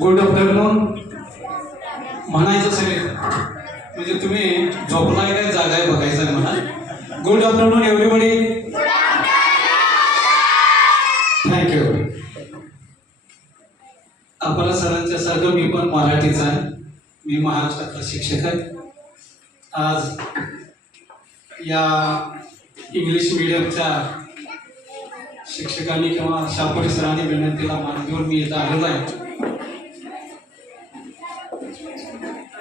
Good afternoon म्हणायचं सगळे म्हणजे तुम्ही झोपलाय काय जागा आहे बघायचं आहे मला. Good afternoon everybody. थँक्यू. आपल्या सरांच्या सारखं मी पण मराठीचा आहे. मी महाराष्ट्रातला शिक्षक आहे. आज या इंग्लिश मीडियमच्या शिक्षकांनी किंवा शापोरी सरांनी विनंतीला मान देऊन मी इथं आलेलो आहे.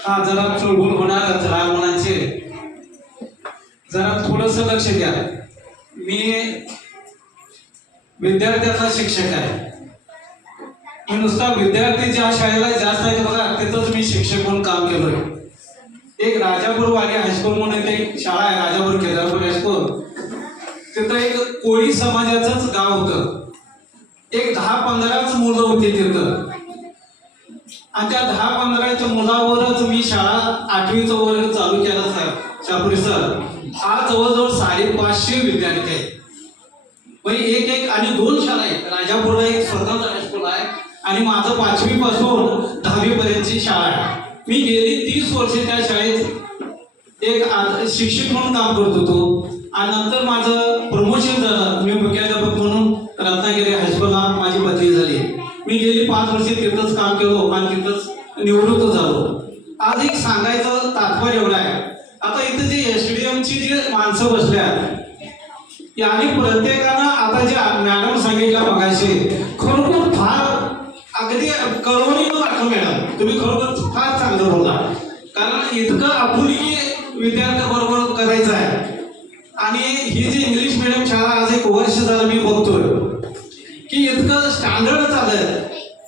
हा जरा चुळबुळ होणारच लहान मुलांचे, जरा थोडंसं लक्ष द्या. मी विद्यार्थ्याचा शिक्षक आहे. मी नुसता विद्यार्थी ज्या शाळेला जास्त आहे बघा तिथंच मी शिक्षक म्हणून काम केलोय. एक राजापूर वाली हायस्कूल म्हणून एक शाळा आहे, राजापूर केदारपूर हायस्कूल. तिथं एक कोळी समाजाचंच गाव होतं. एक 10-15च मुलं होती तिथं, आणि त्या 10-15च्या मुलावरच मी शाळा 8वीचा वर्ग चालू केला सर शापुरी सर. आज जवळजवळ 550 विद्यार्थी आहेत. एक आणि 2 शाळा आहेत. राजापूरला एक स्वतंत्र हायस्कूल आहे आणि माझं 5वी पासून 10वी पर्यंतची शाळा आहे. मी गेली 30 वर्ष त्या शाळेत एक शिक्षक म्हणून काम करत होतो. आणि नंतर माझं प्रमोशन झालं. मी मुख्याध्यापक म्हणून रत्नागिरी हायस्कूलला माझी बदली झाली. मी गेली 5 वर्षे तिथंच काम केलो आणि तिथंच निवृत्त झालो. आज एक सांगायचं तात्पर्य एवढं आहे, आता इथं जे एसडीएमची जी माणसं बसल्या आणि प्रत्येकानं आता जे मॅडम सांगितलं मगाशी खरोखर फार अगदी कळवणीनं वाटलं मॅडम. तुम्ही खरोखर फार चांगलं बोलला, कारण इतकं आपुलकी विद्यार्थ्याबरोबर करायचं आहे. आणि ही जी इंग्लिश मिडियम शाळा आज 1 वर्ष झालं मी बघतोय की इतकं स्टँडर्ड चाललंय.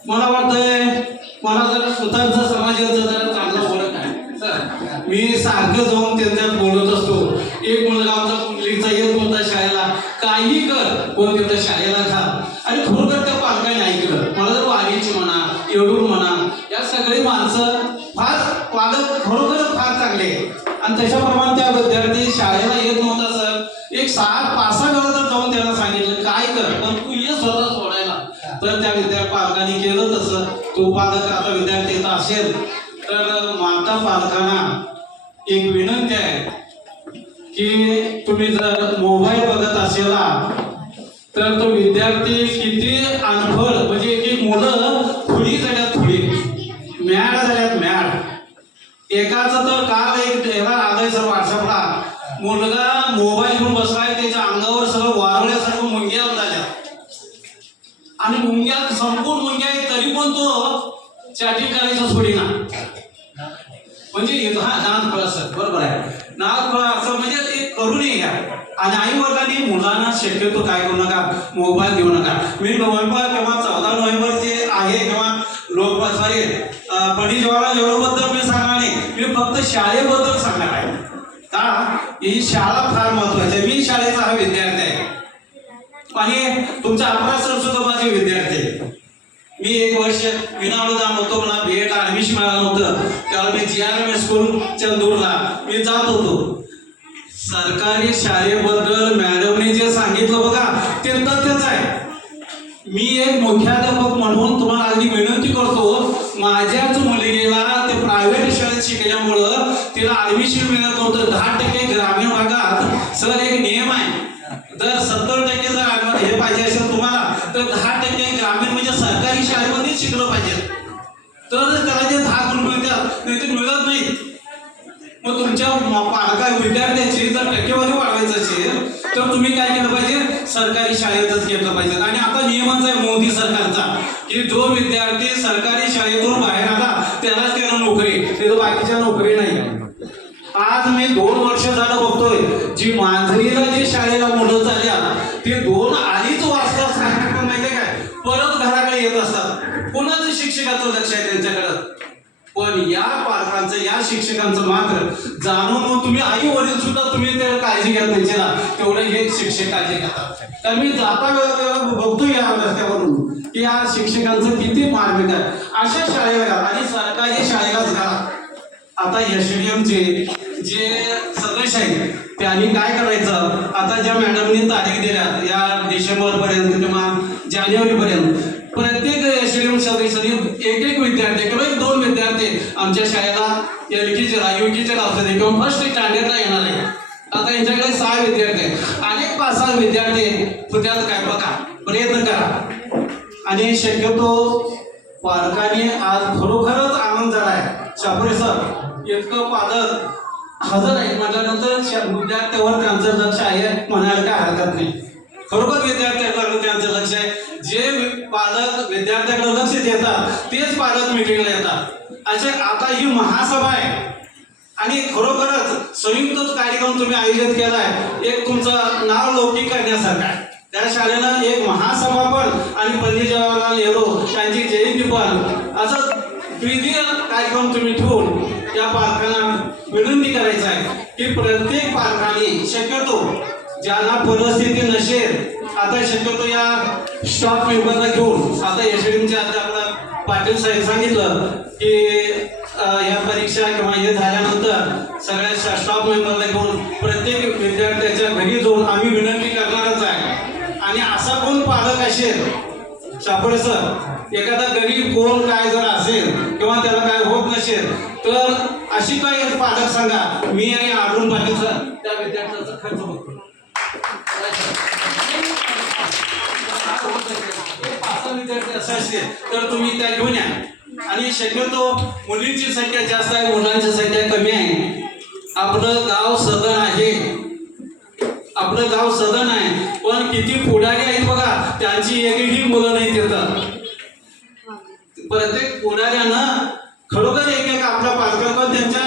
मला वाटतंय मला जरा स्वतःचा समाजाचा जरा चांगला बोलत आहे सर. मी सारखं जाऊन त्यांच्यात बोलत असतो. एक मुलगा आमचा कुंडलीचा येत होता शाळेला, काही कर पण तिथं शाळेला खा. आणि खरोखर त्या पालकांनी ऐकलं. मला जर वाणीची म्हणा, येडूर म्हणा, या सगळी माणसं फार पालक खरोखर फार चांगले. आणि त्याच्याप्रमाणे त्या विद्यार्थी शाळेला येत नव्हता सर. एक 5-6 वेळा जर जाऊन त्याला सांगितलं काय कर पण तू ये स्वतः सोडायला, तर त्या पालकांनी केलं तसं. तो पालक आता विद्यार्थी येत असेल तर माता पालकांना एक विनंती आहे की तुम्ही जर मोबाईल बघत असेल तर तो विद्यार्थी किती अनफळ म्हणजे एक मुलं थोडी झाल्यात थोडी मॅड झाल्यात मॅड. एकाचं तर काल एक ह्याला आलंय सर व्हॉट्सअपला, मुलगा मोबाईल घेऊन बसलाय, त्याच्या अंगावर सगळं वारवल्यासारखं मुंग्या झाल्या आणि मुंग्या संपूर्ण मुंग्या आहेत तरी पण तो चॅटिंग करायचं सोडीना. म्हणजे हा नादफळ सर बरोबर आहे. नादफळ असं म्हणजे ते करू नये घ्या. आणि आई वडिलांनी मुलांना शक्यतो काय करू नका, मोबाईल देऊ नका. मी नोव्हेंबर किंवा 14 नोव्हेंबर जे आहे किंवा पंडित जवाहरलाल नेहरूबद्दल मी सांगणार नाही, मी फक्त शाळेबद्दल सांगणार आहे. का ही शाळा फार महत्वाची आहे. मी शाळेचा हा विद्यार्थी आहे आणि तुमचा अपराध सर सुद्धा माझे विद्यार्थी आहे. मी 1 वर्ष विनाअनुदान होतो, मला बीएड ऍडमिशन मिळालं नव्हतं, त्यावेळेला मी GRM स्कूल चंदूरला मी जात होतो. सरकारी शाळेबद्दल मॅडमने जे सांगितलं बघा ते तथ्यच आहे. मी एक मुख्याध्यापक म्हणून तुम्हाला अगदी विनंती करतो, माझ्याच मुलगीला ते प्रायव्हेट शाळेत शिकल्यामुळं तिला ऍडमिशन मिळत नव्हतं. 10% ग्रामीण भागात सर एक नियम आहे, जर 70% जर हे पाहिजे असेल तुम्हाला तर 10% ग्रामीण म्हणजे सरकारी शाळेमध्ये शिकलं पाहिजे, तर त्याला जे 10 गुण मिळतात, नाही ते मिळत नाही. मग तुमच्या पालका विद्यार्थ्यांची जर टक्केवारी वाढवायची असेल तर तुम्ही काय केलं पाहिजे, सरकारी शाळेतच घेतलं पाहिजे. आणि आता नियमच आहे मोदी सरकारचा की जो विद्यार्थी सरकारी शाळेतून बाहेर आला त्यालाच त्याला नोकरी, त्याला बाकीच्या नोकरी नाही. आज मी 2 वर्ष झालं बघतोय जी मांजरीला जी शाळेला मुलं झाल्या ते 2-2.5 वाजता सांगितलं माहितीये काय परत घराकडे येत असतात. कोणाचं शिक्षकाचं लक्ष आहे त्यांच्याकडं. पण या पालकांचं या शिक्षकांचं मात्र जाणून तुम्ही आई वडील सुद्धा तुम्ही त्याला काळजी घेत नाही ना, तेवढं हे शिक्षक काळजी घेतात. तर मी जाता वेळेला बघतो या रस्त्यावरून की या शिक्षकांचं किती मार्मिक आहे. अशा शाळेला आणि सरकारी शाळेलाच घाला. आता एसडीएमचे जे सदस्य आहेत त्यांनी काय करायचं, आता ज्या मॅडमनी तारीख दिल्या या डिसेंबर पर्यंत किंवा जानेवारी पर्यंत प्रत्येक एसडीएम सदस्यांनी एक विद्यार्थी आमच्या शाळेला LKG UKG असू दे किंवा फर्स्ट स्टँडर्डला येणार आहे. आता यांच्याकडे 6 विद्यार्थी आहेत. अनेक 5-6 विद्यार्थी पुण्यात काय बघा प्रयत्न करा. आणि शक्यतो पालकांनी आज खरोखरच आनंद झालाय. शापुरे सर इतकं पालक हजर आहेत म्हटल्यानंतर विद्यार्थ्यावर त्यांचं लक्ष आहे म्हणायला काय हरकत नाही. खरोखर विद्यार्थ्यांवर त्यांचं लक्ष आहे. जे पालक विद्यार्थ्याकडे लक्ष देतात तेच पालक मिटिंगला येतात. असे आता ही महासभा आहे आणि खरोखरच संयुक्त कार्यक्रम तुम्ही आयोजित केलाय. एक तुमचं नाव लौकिक करण्यासारखं आहे. त्या शाळेनं एक महासभा पण आणि पंडित जवाहरलाल नेहरू यांची जयंती पण असं द्वितीय कार्यक्रम तुम्ही ठेवून त्या पालकांना विनंती करायचं आहे की प्रत्येक पालकांनी शक्यतो ज्यांना परिस्थिती नसेल, आता शक्यतो या स्टॉप मेंबरला घेऊन आता एसडीएमचे आपला पाटील साहेब सांगितलं की या परीक्षा किंवा हे झाल्यानंतर सगळ्या स्टॉप मेंबरला घेऊन प्रत्येक विद्यार्थ्याच्या घरी जाऊन आम्ही विनंती करणारच आहे. आणि असा कोण पालक असेल शापुरे सर एखादा गरीब कोण काय जर असेल किंवा त्याला काय होत नसेल तर अशी काय पालक सांगा, मी आणि अरुण पाटील सर त्या विद्यार्थ्याचा खर्च बघतो. 5 विद्यार्थी असं असेल तर तुम्ही त्या घेऊन या. आणि शक्यतो मुलींची संख्या जास्त आहे, मुलांची संख्या कमी आहे. आपलं गाव सदन आहे, आपलं गाव सदन आहे, पण किती पुढारी आहेत बघा, त्यांची एकही मुलं नाही तिथं. प्रत्येक पुढाऱ्यानं खरोखर एक आपल्या पालकांना त्यांच्या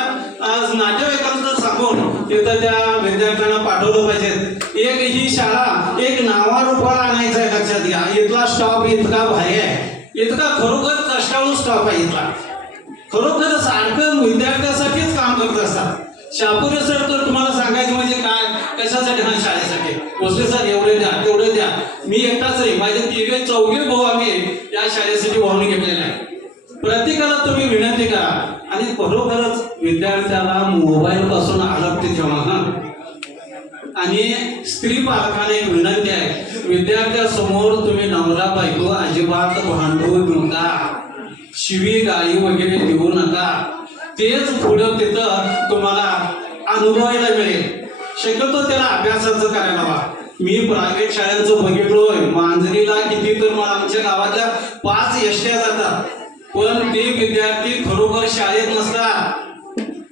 नातेवाईकांचं सांगून तिथं त्या विद्यार्थ्यांना पाठवलं पाहिजे. एक ही शाळा एक नावारूपाला आणायचं आहे. लक्षात घ्या, इथला स्टॉप इतका भारी आहे, इतका खरोखर कष्टाळू स्टॉप आहे इथला. खरोखर सारखं विद्यार्थ्यासाठीच काम करत असतात. शापुरे सर तर तुम्हाला सांगायचं म्हणजे काय, कशासाठी? हा शाळेसाठी. भोसले सर एवढे द्या तेवढे द्या. मी एकटाच नाही, माझे 3-4 भाऊ आम्ही या शाळेसाठी वाहून घेतलेले आहे. प्रत्येकाला तुम्ही विनंती करा आणि खरोखरच विद्यार्थ्याला मोबाईल पासून अलग ठेवा. आणि स्त्री पालकांना एक विनंती आहे, विद्यार्थ्यासमोर तुम्ही नवरा बायको अजिबात भांडू नका, शिवी गाळी वगैरे देऊ नका. तेच पुढं तिथं तुम्हाला अनुभवायला मिळेल. शक्यतो त्याला अभ्यासाचं करायला हवा. मी प्रायव्हेट शाळांचं बघितलोय, मांजरीला किती तर मला आमच्या गावातल्या 5 एसट्या जातात, पण ते विद्यार्थी खरोखर शाळेत नसतात.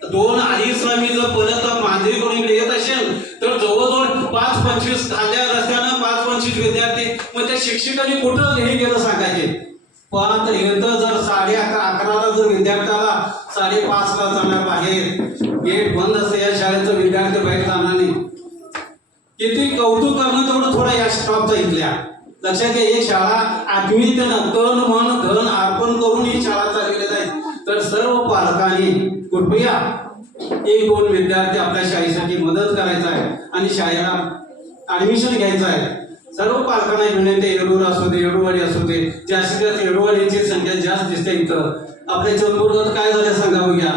2-2.5ला मी जर परत मांजरीकडून इकडे येत असेल तर जवळजवळ 5-25 खाल्ल्या रस्त्यानं 5-25 विद्यार्थी. मग त्या शिक्षकांनी कुठं हे गेलं सांगायचे. पण इथं जर 11:30ला जर विद्यार्थ्याला 5:30ला जाणार बाहेर, गेट बंद असतं या शाळेचं, विद्यार्थी बाहेर जाणार नाही. किती कौतुक करणं तेवढं थोडं या स्टॉपचा इथल्या. लक्षात घ्या, ही शाळा आत्मीयतेनं तन मन धन अर्पण करून ही शाळा चालवली आहे. तर सर्व पालकांनी कृपया 1-2 विद्यार्थी आपल्या शाळेसाठी मदत करायचा आहे आणि शाळेला ऍडमिशन घ्यायचं आहे. सर्व पालकांना विनंती, येडूर असू दे, येडूवाडी असू दे, जास्तीत जास्त येडूवाडीची संख्या जास्त दिसते इथं. आपल्या चंदूरला काय झालं सांगा बघूया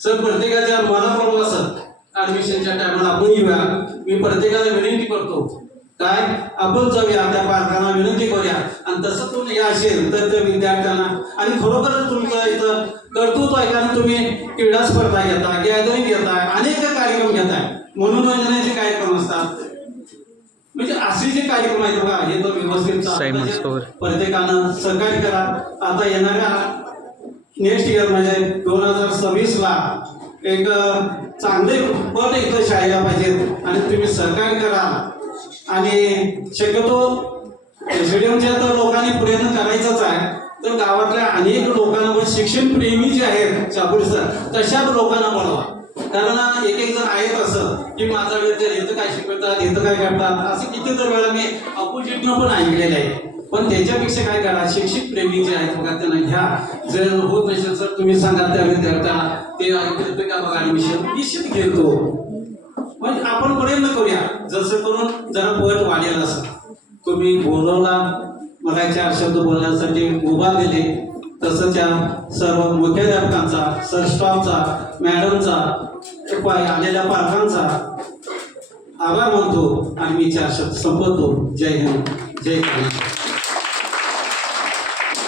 सर. प्रत्येकाच्या मला परवा सर ऍडमिशनच्या टायमाला आपण येऊया. मी प्रत्येकाला विनंती करतो काय, आपण जाऊया, त्या पालकांना विनंती करूया. आणि तसं तुम्ही असेल तर त्या विद्यार्थ्यांना आणि खरोखरच तुमचं इथं कर्तृत्व आहे, कारण तुम्ही क्रीडा स्पर्धा घेता, गॅदरिंग घेताय, अनेक कार्यक्रम घेताय, मनोरंजनाचे कार्यक्रम असतात. म्हणजे असे जे कार्यक्रम आहेत बघा, हे तर व्यवस्थित प्रत्येकानं सहकार्य करा. आता येणाऱ्या नेक्स्ट इयर म्हणजे 2026ला एक चांगले पद इथं शाळेला पाहिजेत आणि तुम्ही सहकार्य करा. आणि शक्यतो एसडीएमच्या तर लोकांनी प्रयत्न करायचाच आहे. तर गावातल्या अनेक लोकांना शिक्षण प्रेमी जे आहेत शापुरे सर, तशाच लोकांना बोलवा. कारण एक जण आहेत असं की माझा विद्यार्थी इथं काय शिकवतात, इथं काय करतात, असं किती तर वेळा मी अपोजिटनं पण ऐकलेलं आहे. पण त्याच्यापेक्षा काय करा, शिक्षक प्रेमी जे आहेत बघा त्यांना घ्या. जर होत नसेल सर तुम्ही सांगा त्या विद्यार्थ्यांना, ते ऐकलं का बघा ऍडमिशन निश्चित घेतो. म्हणजे आपण प्रयत्न करूया जसं करून जरा पट वाढेल असं. तुम्ही बोलवला, मला 4 शब्द बोलण्यासाठी उभा दिले, तसं त्या सर्व मुख्याध्यापकांचा, सर स्टॉफचा, मॅडमचा, आलेल्या पालकांचा आभार मानतो आणि मी 4 शब्द संपवतो. जय हिंद, जय महाराष्ट्र.